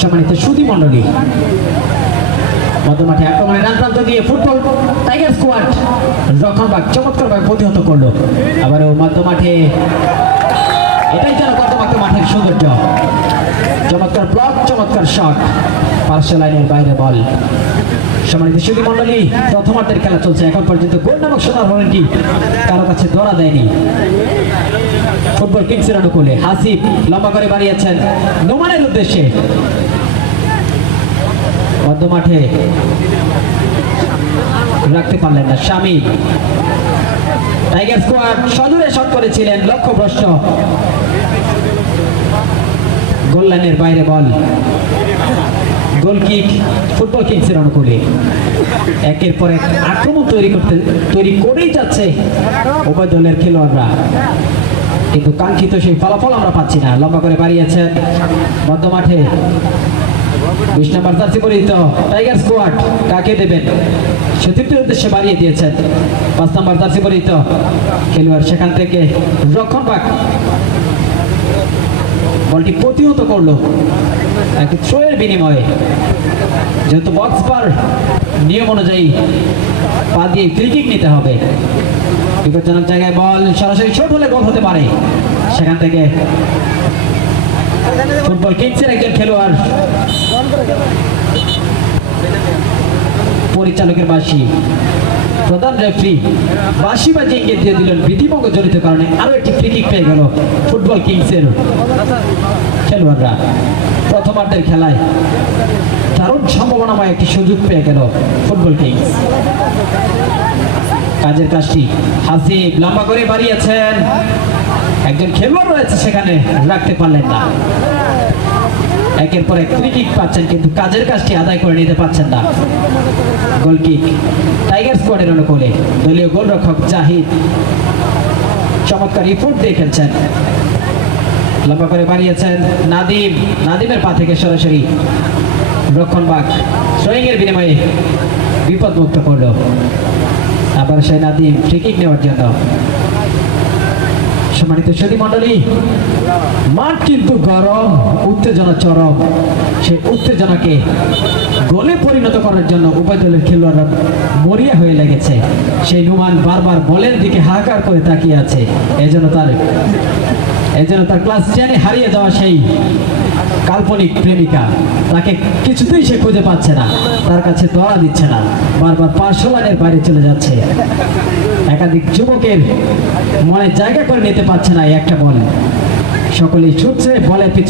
সম্মানিত সুদী মণ্ডলী। মধ্যমাঠে আক্রমণে রান প্রান্ত দিয়ে ফুটবল টাইগার স্কোয়াড রক্ষণবাগ চমৎকারভাবে প্রতিহত করল। আবারও মধ্যমাঠে এটাই যেন কর্তমাক্ত মাঠের সৌন্দর্য। চমৎকার ব্লক চমৎকার শট পার্শ্ব লাইনের বাইরে বল সম্মানিত সুদী মন্ডলী প্রথমার্ধের খেলা চলছে। এখন পর্যন্ত গোল নামক সোনার হরেনটি কারও কাছে ধরা দেয়নি। ফুটবল কিংসের অনুকূলে হাসিফ লম্বা করে বাড়িয়েছেন নোমানের উদ্দেশ্যে। মধ্য মাঠে রাখতে পারলেন না। স্বামী টাইগার স্কোয়াড সদূরে শট করেছিলেন লক্ষ্য ভ্রষ্ট গোল লাইনের বাইরে বল গোল কিক ফুটবল কিংসের অনুকূলে। একের পর এক আক্রমণ তৈরি করতে, তৈরি করেই যাচ্ছে উভয় দলের খেলোয়াড়রা। কিন্তু কাঙ্ক্ষিত সেই ফলাফল আমরা পাচ্ছি না। লম্বা করে বাড়িয়েছেন মধ্য মাঠে। বিশ নম্বর জার্সি পরিহিত টাইগার স্কোয়াড কাকে দেবেন? সতীর্থের উদ্দেশ্যে বাড়িয়ে দিয়েছেন। পাঁচ নম্বর জার্সি পরিহিত খেলোয়াড় সেখান থেকে রক্ষণ পাক। বলটি প্রতিহত করল। একটি থ্রোয়ের বিনিময়ে। যেহেতু বক্স পার, নিয়ম অনুযায়ী পা দিয়ে ক্রিকিক নিতে হবে। বিপজ্জনক জায়গায় বল সরাসরি শট হলে গোল হতে পারে। সেখান থেকে ফুটবল কিংসের একজন খেলোয়াড়। পরিচালকের বাসি প্রধান রেফারি বাসি বাজি ইঙ্গিত দিয়ে দিলেন বিধিভঙ্গ জড়িত কারণে আরও একটি ফ্রি কিক পেয়ে গেল ফুটবল কিংসের খেলোয়াড়রা। প্রথমার্ধের খেলায় দারুণ সম্ভাবনাময় একটি সুযোগ পেয়ে গেল ফুটবল কিংস। কাজের কাজটি হাসিব, লম্বা করে বাড়িয়েছেন। একজন খেলোয়াড় রয়েছে সেখানে, রাখতে পারলেন না। একের পর এক ক্রিকিক পাচ্ছেন, কিন্তু কাজের কাজটি আদায় করে নিতে পারছেন না। গোল কিক টাইগার স্কোয়াডের অনুকূলে। দলীয় গোলরক্ষক জাহিদ চমৎকার রিপোর্ট দিয়ে খেলছেন। লম্বা করে বাড়িয়েছেন নাদিম। নাদিমের পা থেকে সরাসরি রক্ষণবাগ সোয়িং এর বিনিময়ে বিপদ মুক্ত করল। আবার সেই নাদিম ফ্রিকিক নেওয়ার জন্য। সম্মানিত সতী মন্ডলী মাঠ কিন্তু গরম, উত্তেজনা চরম। সেই উত্তেজনাকে গোলে পরিণত করার জন্য উভয় খেলোয়াড়রা মরিয়া হয়ে লেগেছে। সেই নুমান বারবার বলের দিকে হাহাকার করে তাকিয়ে আছে। এজন্য তার এজন্য তার ক্লাস টেনে হারিয়ে যাওয়া সেই কাল্পনিক প্রেমিকা। তাকে কিছুতেই সে খুঁজে পাচ্ছে না। তার কাছে দোয়া দিচ্ছে না। বারবার পার্শ্ব লাইনের বাইরে চলে যাচ্ছে। একাধিক যুবকের মনে জায়গা করে নিতে পারছে না একটা বল সকলেই ছুটছে, বলের পিছনে।